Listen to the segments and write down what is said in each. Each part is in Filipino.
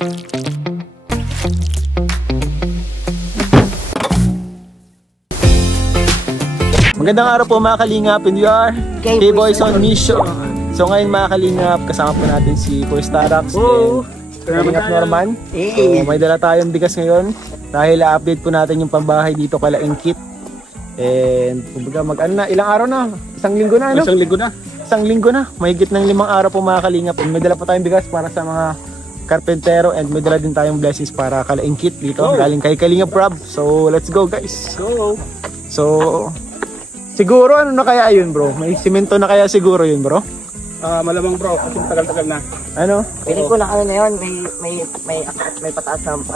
Magandang araw po mga kalingap, and we are K-Boys on Mission. So ngayon mga kalingap, kasama po natin si Kuya Starax and Kalingap Norman. So may dala tayong bigas ngayon dahil update po natin yung pambahay dito kala Engkit. And kumbaga ilang araw na? Isang linggo na, no? Isang linggo na. Mahigit ng 5 araw po mga kalingap. And may dala po tayong bigas para sa mga karpentero, and may dala din tayong blessings para kala Engkit dito. Galing kay Kalingap Rob. So let's go guys. Go! So siguro ano na kaya yun bro? May simento na kaya siguro yun bro? Malamang bro, kasi tagal-tagal na. Ano? Piling ko na ano na yun, may pataas na ano,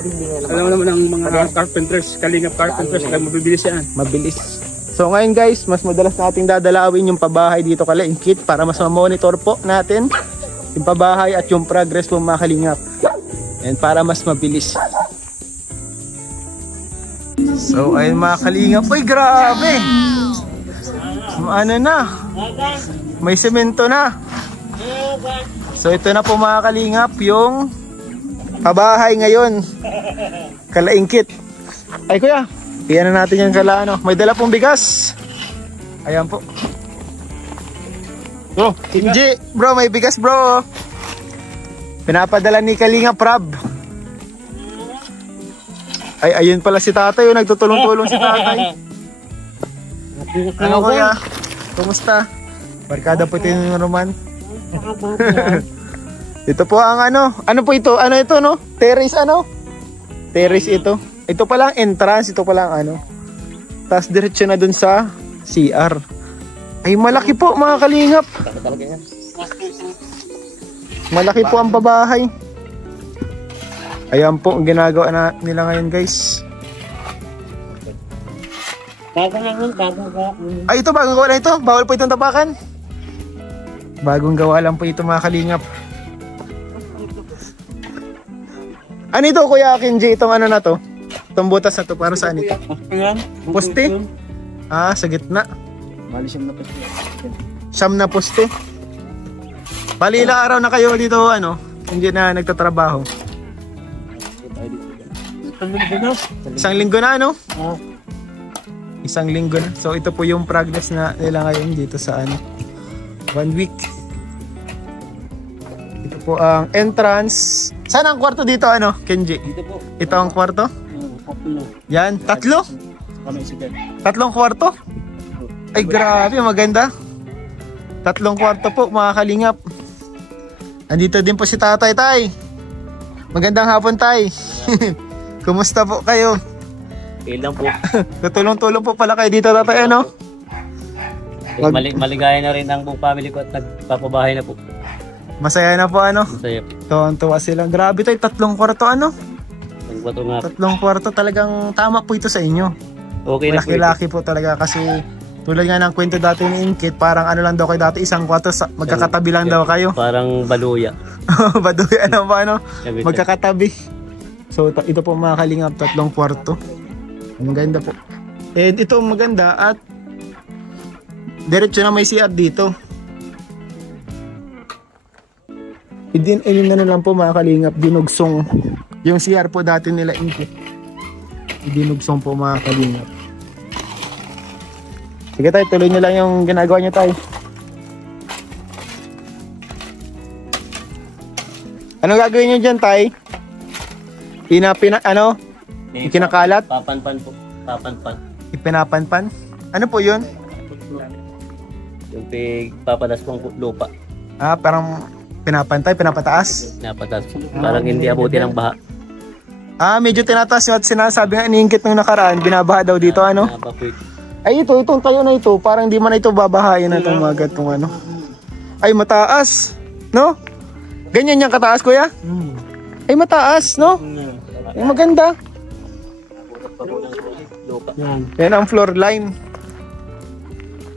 dinding na. Alam mo naman ang mga carpenters, Kalingap carpenters, mabibilis yan. Mabilis. So ngayon guys, mas madalas nating dadalawin yung pabahay dito kala Engkit para mas ma-monitor po natin yung pabahay at yung progress po mga kalingap. And para mas mabilis. So ayun mga kalingap, ay grabe! Ano na? May semento na. So ito na po mga kalingap yung pabahay ngayon kala Engkit. Ay kuya, piyan na natin yung kala ano. May dala pong bigas. Ayan po. Bro, Inji, bro, may bigas bro. Pinapadala ni Kalingap Rob. Ay, ayun pala si tatay, yung nagtutulong-tulong si tatay. Ano kuya? Kumusta? Barkada po ito yung Roman. Ito po ang ano po ito? Ano ito no? Terrace ano? Terrace ito. Ito pala ang entrance, ito pala ang ano. Tapos diretso na dun sa CR. Ay malaki po mga kalingap. Malaki po ang babahay. Ayan po ang ginagawa nila ngayon guys. Ay ito bagong gawa na ito. Bawal po itong tapakan. Bagong gawa lang po ito mga kalingap. Ano ito kuya Kenji? Itong ano na to? Itong butas na to para saan ito? Poste? Ah sa gitna. Bali siyam na poste. Siyam na poste. Bali ilang araw na kayo dito hindi na nagtatrabaho? Isang linggo na no? Isang linggo na. So ito po yung progress na nila ngayon dito sa 1 week. Ito po ang entrance. Saan ang kwarto dito Kenji? Dito po. Ito ang kwarto? Yan, tatlo? Tatlong kwarto? Ay grabe, maganda. Tatlong kwarto po mga kalingap. Andito din po si tatay tay. Magandang hapon tay. Kumusta po kayo? Ilang po. Tutulong-tulong po pala kayo dito tatay Maligaya na rin ang buong family ko at nagpapabahay na po. Masaya na po Masaya po. Tuwan-tuwa silang. Grabe tay, tatlong kwarto Tatlong kwarto talagang tama po ito sa inyo. Okay na po. Laki-laki po talaga kasi tulad nga ng kwento dati ni Engkit, parang lang daw kayo dati, isang kwarto magkakatabi lang daw kayo. Parang baluya. Baduya ba magkakatabi. So ito po mga kalingap, tatlong kwarto. Ang ganda po. And ito maganda at diretso na may CR dito. Ayun na lang po mga kalingap, dinugsong yung CR po dati nila Engkit. Dinugsong po mga kalingap. Sige tayo, tuloy nyo lang yung ginagawa nyo tayo. Anong gagawin nyo dyan tay? Ikinakalat? Papanpan po. Papanpan. Ipinapanpan? Ano po yun? Yung papadas pong lupa. Ah, parang pinapantay, pinapataas? Napatas. Parang hindi abuti ng baha. Ah, medyo tinataas yun at sinasabi nga iniingkit nung nakaraan, binabaha daw dito Ay itong tayo na ito, parang di man ito babahayin na itong mga gatong Ay mataas, no? Ganyan yung kataas kuya? Ay mataas, no? Ay maganda. Yan ang floor line.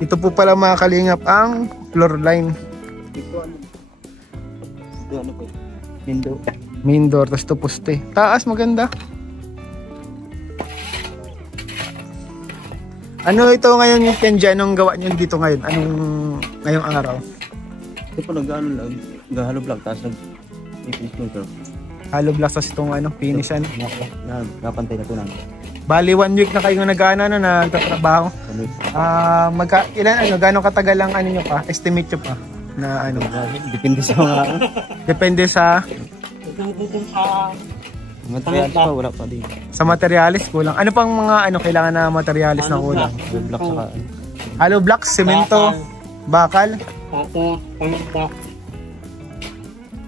Ito po pala mga kalingap ang floor line. Main door, tapos ito poste. Taas, maganda. Ano ito ngayon yung Kenji? Anong gawa nyo dito ngayon? Ngayong araw? Ito po nag-halo vlog, tapos nag-finish filter. Hollow blocks kasi itong finish ano. Napantay na ito namin. Bali 1 week na kayo nagtatrabaho. Gano'ng katagal ang nyo pa? Estimate nyo pa na Depende sa mga Depende sa material pa, wala pa din. sa materialis kulang. Ano pang mga kailangan na materialis na kulang? Block saka Hollow blocks, semento, bakal.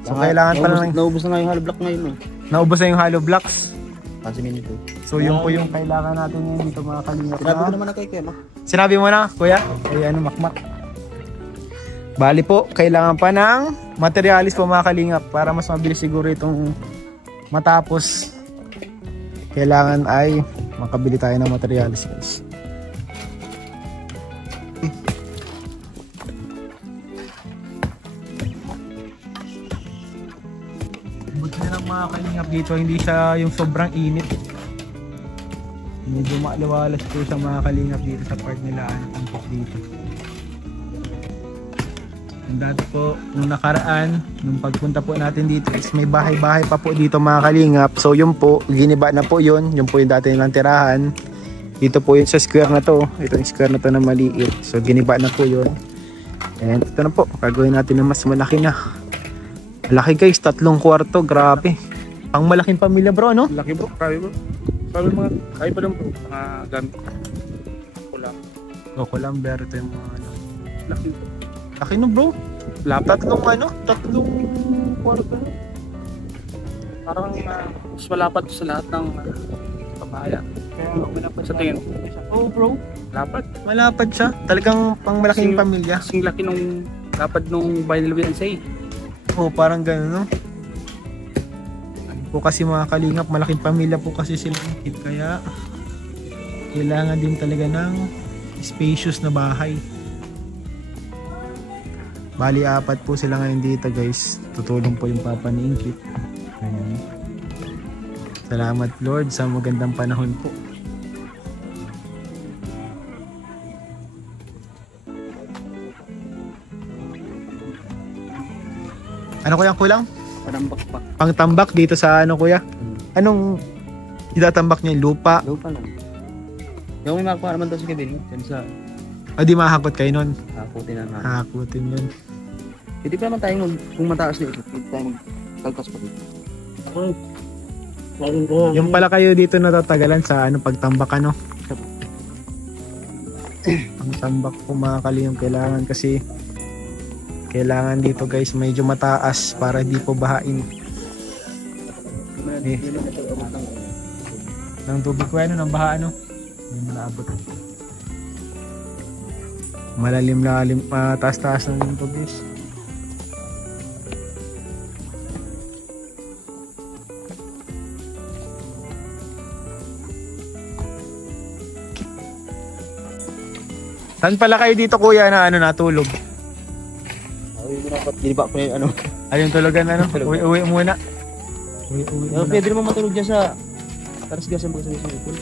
So kailangan pa lang. Naubos na nga yung hollow block ngayon. Naubos na yung hollow blocks. Pansin nito. So yun po yung kailangan natin ngayon dito mga kalingap. Sinabi ko naman na kay Kema. Sinabi mo na, kuya? Ay makmak. Bali po, kailangan pa ng materialis po mga kalingap para mas mabilis siguro itong matapos. Kailangan ay makabili tayo ng materialis guys. Buti na lang mga kalingap dito, hindi siya yung sobrang init. Medyo maaliwalas po siya mga kalingap dito sa part nila tampok dito. And dati po, nung nakaraan, nung pagpunta po natin dito is may bahay-bahay pa po dito mga kalingap. So yun po, giniba na po yun. Yun po yung dati nilang tirahan. Dito po yun sa square na to. Ito yung square na to na maliit. So giniba na po yun. And ito na po, gagawin natin na mas malaki na. Malaki guys, 3 kwarto, grabe. Ang malaking pamilya bro, no? Laki bro, grabe bro. Sabi mga, kaya pa lang bro, mga gamit. Kulang. Kulamber, ito yung mga Laki bro. laki no bro. Tatlong kwarto na. Parang mas malapad sa lahat ng pamahaya. Sa tingin. Oh bro, Lapad. malapad siya. Talagang pang malaking pamilya. Kasing laki nung lapad nung bahay nila Beyonce. Oh, parang gano'n, no? Po kasi mga kalingap, malaking pamilya po kasi sila. Kaya kailangan din talaga ng spacious na bahay. Bali 4 po sila ngayon dito guys. Tutulong po yung papa ni Inkit. Ayan. Salamat Lord sa magandang panahon po. Ano kuya kulang? Panambak pa. Pangtambak dito sa kuya? Anong itatambak niya? Lupa? Lupa lang. Yung may makakuha naman daw sa Kevin. Yan sa O di mahakot kayo nun? hakutin na nga. Hakutin yun. Hindi pa naman tayo kung mataas na ito. Hindi tayo magkalkas pa dito. Yung pala kayo dito natatagalan sa pagtambak Ang tambak po mga kalingap kailangan kasi kailangan dito guys medyo mataas para di po bahain. Ng tubig ko ng baha hindi mo naabot. Malalim taas-taas ng tubig. Saan pala kayo dito kuya na natulog? Diliba ko na yung Ayun tulugan uwi muna. Uwi muna. Pwede naman matulog dyan sa Kalasgasan po sa ipon.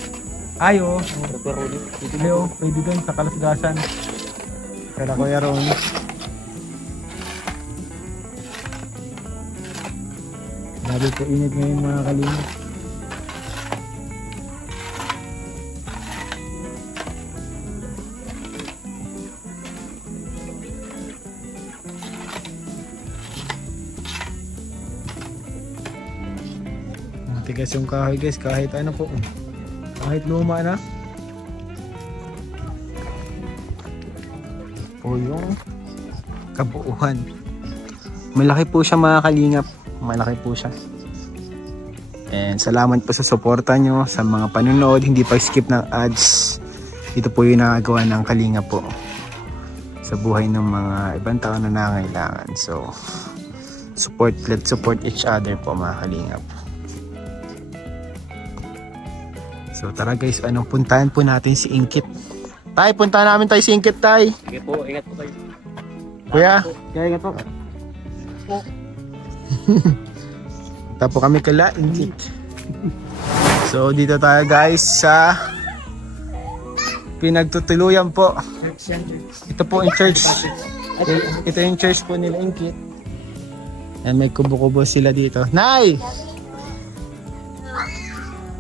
Ayo. Pero ulit. Ayo, pwede doon sa Kalasgasan. Kaya kuya Ron. Grabe po init ngayon mga kalingap. Matigas yung kahoy guys, kahit po. Kahit luma na. Po yung kabuuhan. Malaki po siya mga kalingap. Malaki po siya. And salamat po sa suporta nyo, sa mga panunood, hindi pa skip ng ads. Ito po yung nagawa ng Kalingap po sa buhay ng mga ibang tao na nangangailangan. So let's support each other po mga Kalingap. So tara guys, puntahan po natin si Inkit. Tay, puntahan namin tayo si Inkit, tay. Sige po, ingat po kayo. Kuya, Ingat po. tapo kami kala Inkit. So dito tayo guys sa pinagtutuluyan po. Ito po yung church. Ito yung church po nila Inkit. And may kubo-kubo sila dito. Nay!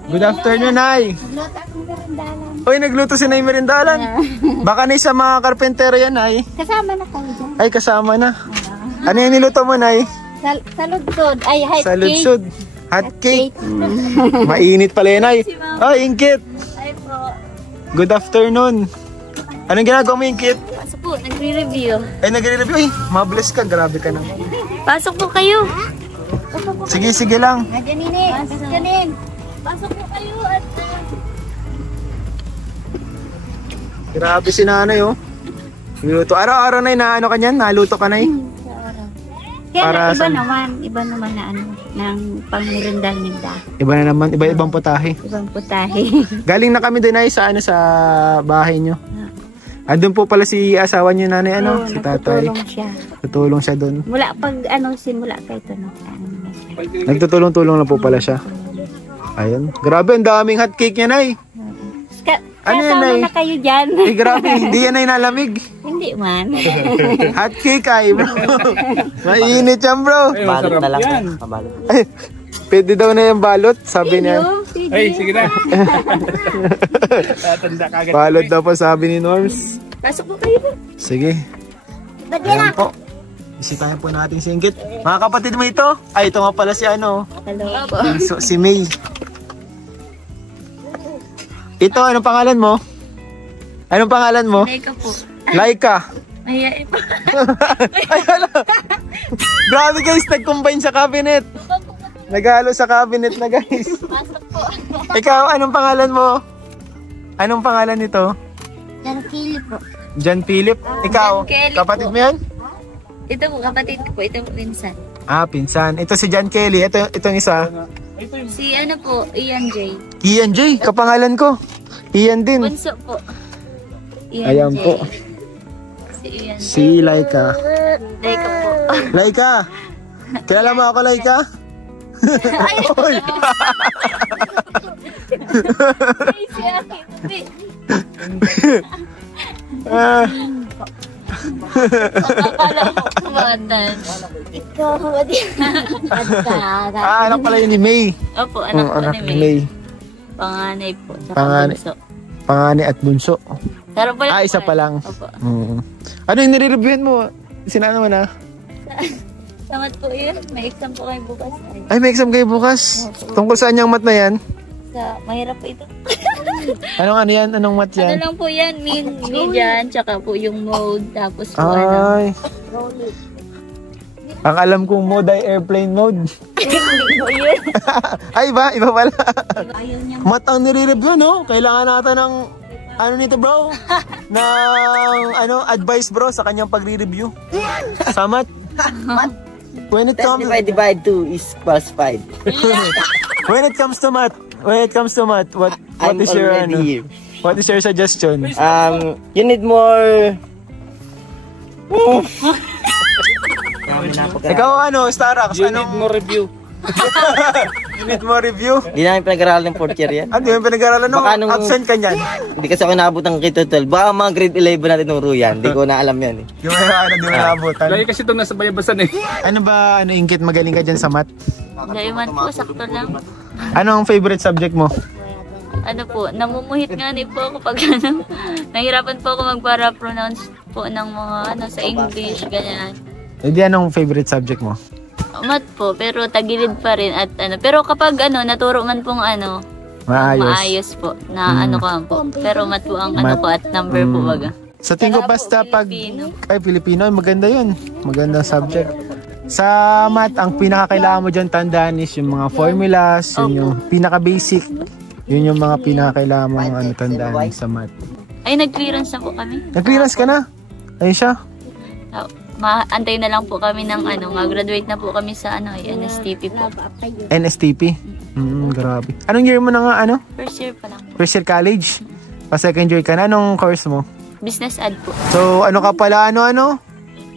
Good afternoon, Nay. Nagluto akong merindalan. Uy, nagluto si Nay merindalan. Baka Nay sa mga karpentero yan, Nay. Kasama na kayo dyan. Ay, kasama na. Ano yung niluto mo, Nay? Sa lugsod. Ay, hot Sa cake. lutsod. Hot cake. Mainit pala yan, Nay. Ay, Ingkit. Ay po. Good afternoon. Anong ginagawa mo, Ingkit? Pasok po, nagre-review. Ay, nagre-review. Ay, mabless ka. Grabe ka naman. Pasok po kayo. Sige, sige lang. Ganin. Pasok po kayo at... Grabe si nanay, oh. Niluto. Araw-araw na na ano ka niyan? Naluto ka na eh. Kaya Para iba sa- naman na ano, ng pangmirindal nila. Iba na naman. Iba-ibang putahe. Ibang putahe. Galing na kami din ay sa ano sa bahay nyo. Andun po pala si asawa niyo nanay ano, Oo, si tatay. nagtutulong siya. Tutulong siya doon. Mula pag simula kay ito, no? Ano na siya. Nagtutulong-tulong na po pala siya. Ayun. Grabe, ang daming hot cake niya, nay. Ano yan, Kasama Nay? na kayo dyan. Eh, grabe, hindi yan ay nalamig. Hindi man. Hot cake ay, bro. Mainit yan, bro. Ay, masarap yan. Ay, pwede daw na yung balot, sabi niya. Ay, sige na. Tatanda ka agad. Balot daw po, sabi ni Norms. Pasok po kayo po. Sige. Ayan po. Bisitahin po natin si Ingkit. Mga kapatid mo ito? Ay, ito nga pala si ano. Hello po. So, si May. Ito, anong pangalan mo? Anong pangalan mo? Teka po. Laika. Mahihain po. Ay, hala. Grabe guys, nag-combine sa cabinet. Naghalo sa cabinet na guys. Pasok po. Ikaw, anong pangalan mo? Anong pangalan nito? Yan, Kili po. John Philip. Ikaw, John Kelly kapatid po. mo yan? Ito po, kapatid ko po. Ito po, minsan. Ah, pinsan. Ito si John Kelly. Itong isa. Si ano po, Ian J. Ian J, kapangalan ko. Ian din. Bunso po. Ian Ayan J. po. Si Ian J. Si Laika. Teka po. Laika! Kilala mo ako, Laika? Oy! Ay, si Aki. Ah, Akala ko kumatan. Ikaw, anak pala yun ni May. Opo, anak po Anak ni ni May. May. Panganay po. Saka Panganay. bunso. Pangani at bunso. Pero po Ah, isa pa lang. Opo. Ano yung nire-reviewin mo? Sinano mo na? Samat po yun. May exam po kayo bukas. Ay, may exam kayo bukas. Tungkol saan yung mat na yan? Mahirap po ito. Anong ano yan? Anong mat Ano yan? lang po yan, median, tsaka po yung mode, tapos po ano. Ay. Ang alam kong mode ay airplane mode. Hindi po yun. Ay, iba? Iba pala. Ayaw niya. Mat ang nire-review, no? Kailangan natin ng ano nito, bro? ng ano, advice, bro, sa kanyang pagre-review. Sa mat. When it comes Divide 2 is plus 5. when it comes to math, what I'm is your ano? already here. What is your suggestion? You need more... Ikaw ano, Starax, You need anong more review. you need more review? Hindi namin pinag-aralan ng 4th year yan. Ano yung pinag-aralan mo? Baka nung- Absent ka niyan. Hindi kasi ako naabot ng K-12. Baka mga grade 11 natin nuro yan. Hindi ko na alam yan eh. Di mo naabutan. Lagi kasi itong nasa bayabasan eh. Ano ba, ano Ingkit, magaling ka dyan sa math? Dayman po, sakto lang. Anong favorite subject mo? Ano po, namumuhit nga ni po ako pag ano, nahirapan po ako magpara-pronounce po ng mga ano sa English, ganyan. Hindi, anong favorite subject mo? Mat po, pero tagilid pa rin at ano. Pero kapag ano, naturo man pong ano, maayos po, na ano ka po. Pero mat po ang ano Mat. ko at number po baga. Sa tingin ko Saka po, basta pag... Filipino. Ay, Filipino, maganda yun. Magandang subject. Sa math, ang pinakakailangan mo dyan tandaan is yung mga formulas, yun yung pinaka-basic. Yun yung mga pinakakailangan mong ano, tandaan sa math. Ay, nag-clearance na po kami. Nag-clearance ka na? Ayun siya. Antay na lang po kami ng ano, mag-graduate na po kami sa ano, NSTP po. NSTP. Grabe. Anong year mo na nga, ano? First year pa lang. First year college? Pa second year ka na? Anong course mo? Business ad po. So, ano ka pala, ano?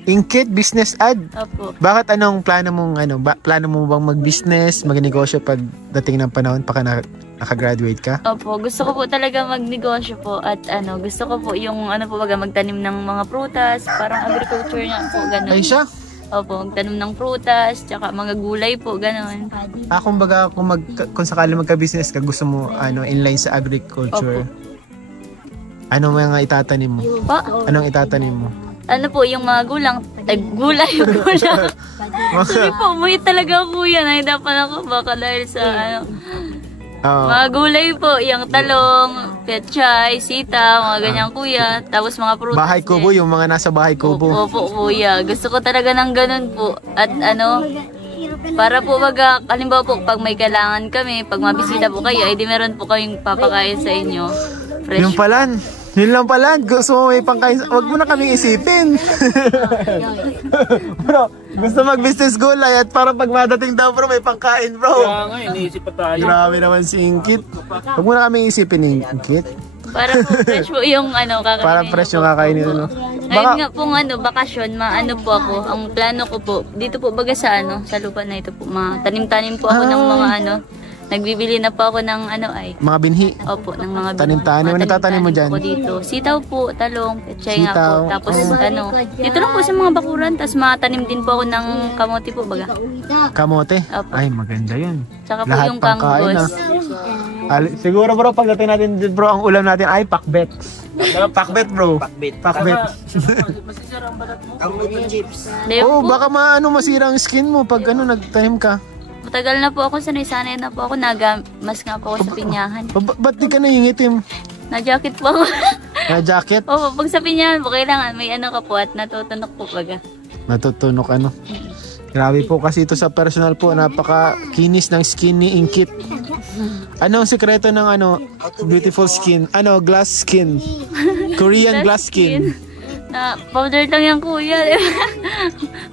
Ingkit, business ad. Opo. Bakit anong plano mong, ano, plano mo bang mag-business, mag-negosyo pag dating ng panahon, pagka nakagraduate ka? Opo, gusto ko po talaga magnegosyo po at ano, gusto ko po yung ano po baga magtanim ng mga prutas, parang agriculture na po, ganun. Ay siya. Opo, magtanim ng prutas, tsaka mga gulay po, gano'n. Kumbaga, kung sakali magka-business ka, gusto mo, inline sa agriculture. Opo. Ano mga itatanim mo? Pa? Anong itatanim mo? Ano po, yung mga gulay. Hindi po, umuwi talaga ako yan. Nahidapan ako baka dahil sa mga gulay po, yung talong, petchay, sita, mga ganyan kuya. Tapos mga prutas. Bahay kubo, yung mga nasa bahay kubo. Opo, kuya. Gusto ko talaga ng ganun po. At para po halimbawa po, pag may kailangan kami, pag mabisita po kayo, edi meron po kayong papakain sa inyo. Fresh. Yung palan. Yun lang pala, gusto mo may pangkain. Huwag mo na kaming isipin. Bro, gusto mag-business gulay at para pag madating daw bro, may pangkain bro. Kaya nga, iniisip pa tayo. Grabe naman si Inkit. Huwag mo na kaming isipin, Inkit. Para po fresh po yung kakainin. Para fresh yung kakainin. Ayun nga pong bakasyon, po ako. Ang plano ko po, dito po baga sa lupa na ito po, tanim-tanim po ako ng mga nagbibili na po ako ng mga binhi. Opo, ng mga tanim-tanim. Ano tatanim mo dyan? Dito. Sitaw po, talong, petchay nga po. Tapos dito lang po sa mga bakuran. Tapos matanim din po ako ng kamote po baga. Kamote? Opo. Ay, maganda yun. Tsaka po lahat yung kanggos. Siguro bro, pagdating natin bro, ang ulam natin ay pakbet. Pakbet bro. Pakbet. Ang meat chips. Oo, baka masira ang skin mo pag nagtanim ka. Matagal na po ako, sanay-sanay na po ako, mas nga po ako sa pinyahan. Ba't di ka nangingitim? Na-jacket po ako. Na-jacket? Oo, pag sa pinyahan po, kailangan may ka po at natutunok po baga. Natutunok Grabe po kasi ito sa personal po, napaka-kinis ng skin ni Inkit. Ano ang sekreto ng beautiful skin? Glass skin. Korean glass skin. Powder lang yan kuya.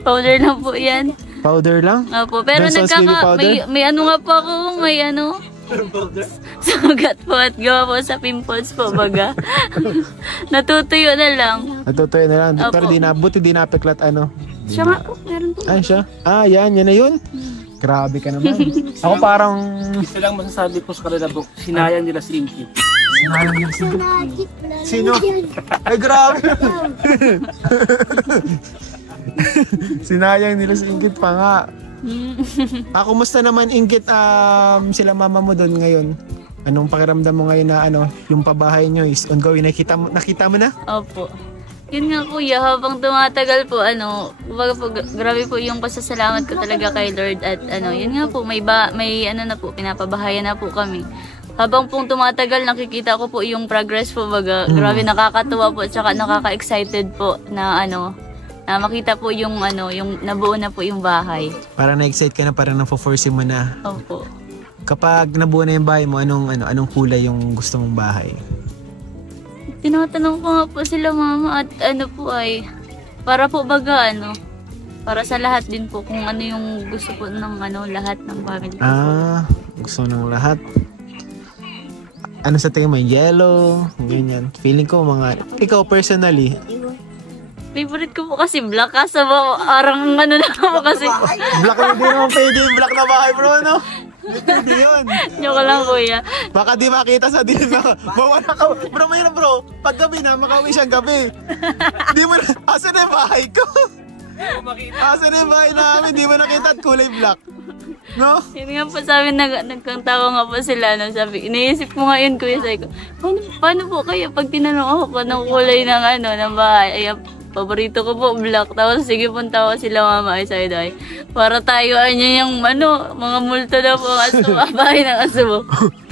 Powder lang po yan. Powder lang? Opo, pero may nga po ako, may sugat po at gawa po sa pimples po baga. Natutuyo na lang. Opo. Pero buti di napeklat Siya nga po, meron po. Ay, siya? Yan na yun. Grabe ka naman. Ako parang... Isa lang masasabi ko sa kanila bro, sinayang nila si Inkit. Sinayang nila si Inkit? Sino? Ay, grabe. Sinayang nila si Inkit pa nga. Kumusta naman Inkit sila mama mo doon ngayon? Anong pakiramdam mo ngayon na yung pabahay nyo is ongoing? Nakita mo na? Opo. Yun nga kuya, habang tumatagal po, grabe po yung pasasalamat ko talaga kay Lord at yun nga po, may pinapabahayan na po kami. Habang pong tumatagal, nakikita ko po yung progress po baga. Grabe, nakakatuwa po at saka nakaka-excited po na na makita po yung nabuo na po yung bahay. Parang na-excite ka na, parang na-force mo na. Opo. Kapag nabuo na yung bahay mo, anong kulay yung gusto mong bahay? Tinatanong ko nga po sila mama at para po baga para sa lahat din po kung yung gusto po ng lahat ng family po. Gusto ng lahat. Ano sa tingin mo? Yellow? Ganyan. Feeling ko ikaw personally. Favorite ko po kasi black kasi arang na po kasi. Black na din naman pwede. Black na bahay bro Hindi yun. Joke lang kuya. Baka di makita sa din na mawala ka. Bro, mayroon bro. Pag gabi na, makauwi siyang gabi. Di mo na, asan na yung bahay ko? Asan na yung bahay namin? Di mo nakita at kulay black. No? Yun nga po sabi, nagkantawa nga po sila. Sabi, iniisip ko ngayon kuya. Sabi ko, paano po kayo pag tinanong ako kung anong kulay ng bahay? Ay, paborito ko po black. Tapos sige punta ko sila mama ay sabi para tayo yung mga multo na po ang bahay ng asubo.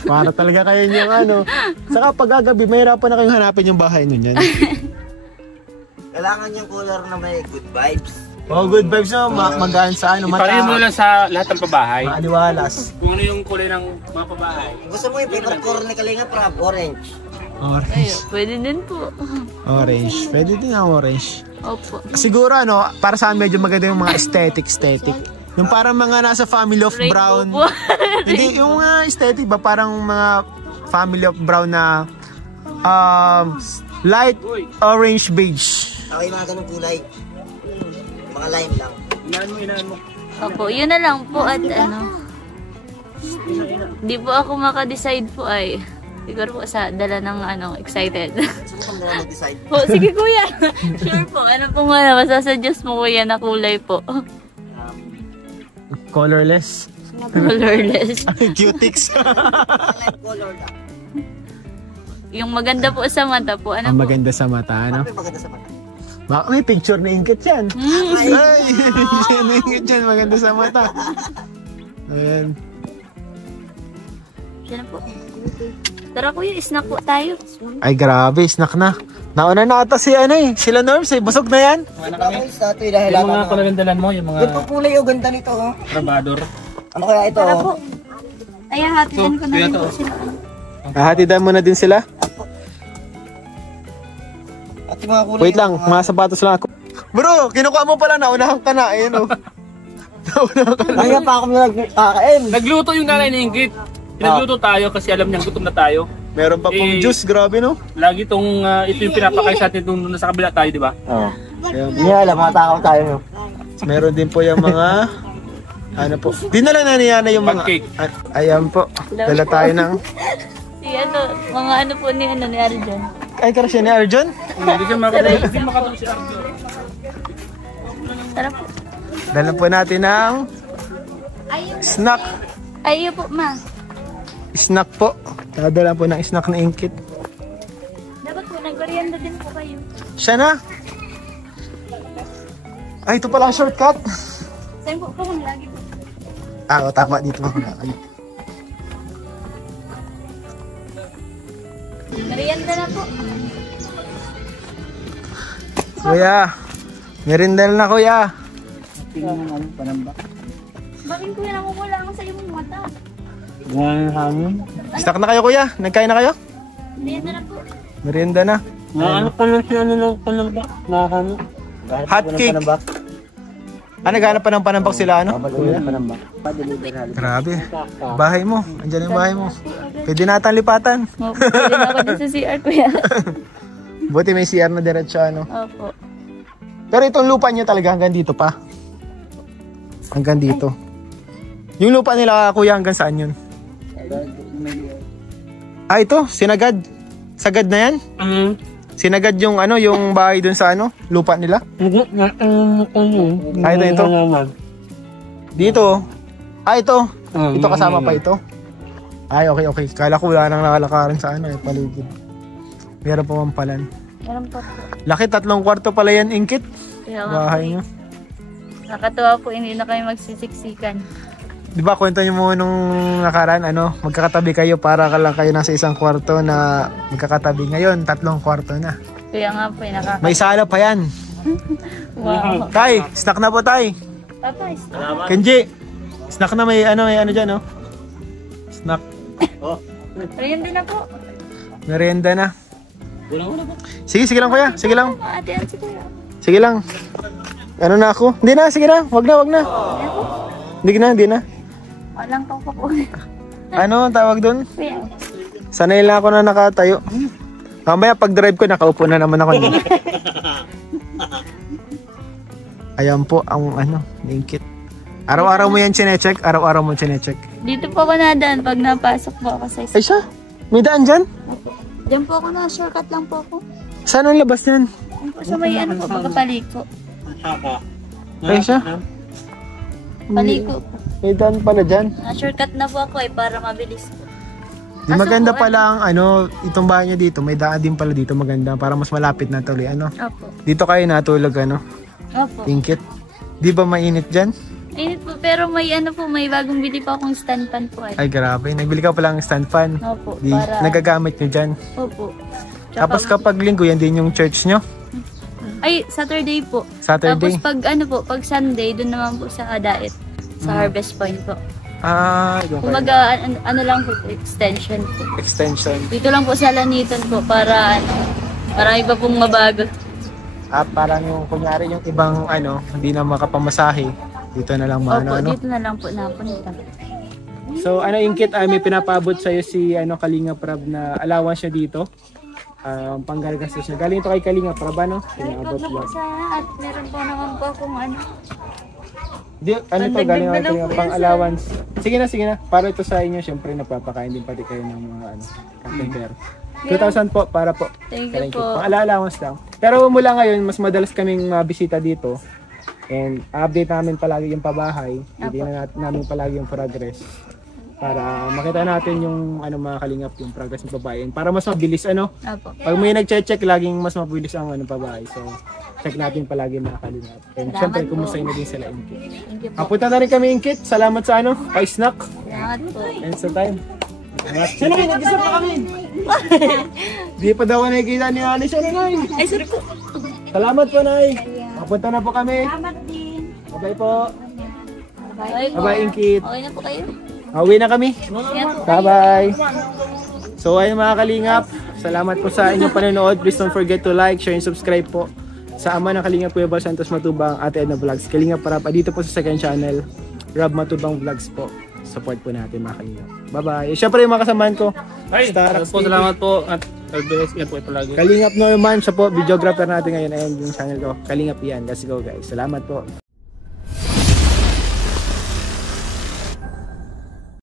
Para talaga kayo yung Saka pag gagabi, mahirapan na kayong hanapin yung bahay nun yan. Kailangan yung color na may good vibes. Good vibes magaan sa Iparin mo lang sa lahat ng pabahay. Maaliwalas. Kung ano yung kulay ng mga pabahay. Gusto mo yung favorite color ni Kalinga Prab, orange. Orange. Pwede din po. Orange. Pwede din ang orange. Opo. Siguro para sa amin medyo maganda yung mga aesthetic. Yung parang mga nasa family of brown. Hindi, yung aesthetic ba parang mga family of brown na light orange beige. Okay, mga ganung kulay. Mga lime lang. Inaan mo. Opo, yun na lang po at Di po ako makadecide po ay. Siguro po sa dala ng excited. Saan mo mag-decide? Po, sige kuya. Sure po. Ano po nga, masasuggest mo kuya na kulay po? Colorless. Colorless. Cutics. Light color lang. Yung maganda po sa mata po. Ano Ang po? maganda sa mata, ano? Ano yung maganda sa mata? May picture na ingkit yan. Ay, Ay, yan na ingkit yan. Maganda sa mata. Ayan. Siya na po. Tara kuya, snack po tayo. Ay, grabe. Snack na. Nauna na ata si sila Norms Busog na yan. ay, statue dahil Yung mga kalagandalan mo, yung mga Ganito kulay o ganda nito, oh. trabador. Ano kaya ito? Tara po. Ay, hatidan ko na kuya rin to. po sila. Hatidan mo na din sila. At yung mga kulay. Wait lang, mga sapatos lang ako. Bro, kinukuha mo pala. Naunahan ka na. Ayun o. Naunahan ka na. Kaya pa ako nagkakain. Nagluto yung nanay ni Ingrid. Pinagluto tayo kasi alam niyang gutom na tayo. Meron pa pong juice. Grabe, no? Lagi itong, ito yung pinapakain sa atin nung nasa kabila tayo, di ba? Oo. Ayan. Hindi alam, mga takaw tayo. Meron din po yung mga... Ano po? Dinala na niya na yung mga... Pancake. Ayan po. Dala tayo ng... Si mga po ni Arjun. Ay, karasya ni Arjun? Hindi siya makatulog si Arjo. Tara po. Dala po natin ng... Snack. Ayaw po ma. Snack po. Dadala po ng snack na ingkit. Dapat po, nagmerienda din po kayo. Siya na. Ay, ito pala ang shortcut. Saan po kung lagi po? Ah, tama dito. Merienda na po. Kuya, merindal na kuya. Bakit kuya namumula ako sa iyong mata? Snack na kayo kuya? Nagkain na kayo? Merienda na po. Merienda na. Ano pa lang siya, ng panambak? Hot cake. Ah, naghanap pa ng panambak sila, ano? Grabe. Bahay mo. Andiyan yung bahay mo. Pwede natin lipatan. Opo, pwede na ako din sa CR kuya. Buti may CR na diretso, ano? Opo. Pero itong lupa nyo talaga hanggang dito pa. Hanggang dito. Yung lupa nila, kuya, hanggang saan yun? Ah, ito. Sinagad. Sagad na yan? Sinagad yung yung bahay dun sa lupa nila? Ah, ito. Dito. Ah, ito. Ito kasama pa ito. Ay, okay. Kala ko wala nang nakalakaran sa paligid. Meron pa mampalan. Meron po po. Laki, 3 kwarto pala yan, ingkit. Kaya nga po, Bahay nyo. nakatuwa po, hindi na kayo magsisiksikan. Di ba, kwento nyo mo nung nakaraan, magkakatabi kayo para ka lang kayo nasa 1 kwarto na magkakatabi. Ngayon, 3 kwarto na. Kaya nga po, May sala pa yan. Wow. Tay, snack na po, tay. Papa, Kenji, snack na may dyan, Snack. merienda na po. Merienda na. Sige lang, kuya. Sige lang. Ate, si kuya. Sige lang. Ano na ako? Hindi na, sige na. Wag na. Hindi na. Walang po po. Ano ang tawag doon? Kuya. Sanay lang ako na nakatayo. Mamaya pag drive ko, nakaupo na naman ako. Ayan po ang ingkit. Araw-araw mo yan chinecheck? Araw-araw mo chinecheck? Dito po ako nadaan pag napasok po ako sa Ay siya? May daan dyan? Diyan po ako na, shortcut lang po ako. Saan ang labas yan? Diyan po sa may po, pagkapaliko. Ay siya? Paliko po. May daan pala dyan. Shortcut na po ako para mabilis po. Di maganda pala ang itong bahay nyo dito. May daan din pala dito maganda para mas malapit na tuloy. Opo. Dito kayo natulog Opo. Ingkit. Di ba mainit dyan? Init po, pero may may bagong bili pa akong stand fan po. Ay grabe, nagbili ka pala ng stand fan. Opo, Di, para... nagagamit nyo dyan. Opo. Tapos kapag linggo, yan din yung church nyo? Ay, Saturday po. Saturday? Tapos pag Sunday, doon naman po sa Daet. Sa Harvest Point po. Ah, doon kayo. Kumaga, lang po, extension po. Extension. Dito lang po sa Laniton po para para iba pong mabago. Ah, parang yung kunyari yung ibang hindi na makapamasahe. Dito na lang Opo, dito na lang po napunta. So ingkit ay may pinapaabot sa'yo si Kalinga Prab na allowance siya dito. Panggagastos niya. Galing ito kay Kalinga Prab, Ay, wag na po sana at meron po naman po akong Di, ano to, galing ako kayo, pang allowance. Sige na. Para ito sa inyo, syempre napapakain din pati kayo ng mga camping fare. 2,000 po, para po. Thank you po. Pang allowance lang. Pero mula ngayon, mas madalas kaming mabisita dito. And update namin palagi yung pabahay. Hindi na namin palagi yung progress. Para makita natin yung mga kalingap, yung progress ng pabahay. And para mas mabilis, Apo. pag may nag-check, laging mas mabilis ang pabahay. So, check natin palagi mga kalingap. And syempre, kumusta na din sila Inkit. Thank you po. Punta na rin kami Inkit. Salamat sa pa-snack. Salamat po. And sa time. Siya na, nag-isip pa kami. Di pa daw nakikita ni Ani siya na. Ay, sorry po. Salamat po, Nay. Papunta na po kami. Salamat din. Bye po. Bye po. Bye, Inkit. Okay na po kayo. Uwi na kami. Ingat po. Bye-bye. So ayun mga kalingap, salamat po sa inyong panonood. Please don't forget to like, share, and subscribe po sa ama ng Kalingap Kuya Bal Santos Matubang, Ate Edna Vlogs, Kalingap Parapa dito po sa second channel, Rob Matubang Vlogs po. Support po natin mga kalingap. Bye-bye. Siyempre yung mga kasamahan ko, Starax TV. Salamat po at God bless. Yan po palagi. Kalingap Norman, siya po, videographer natin ngayon. Ayan yung channel ko, Kalingap yan. Let's go guys. Salamat po.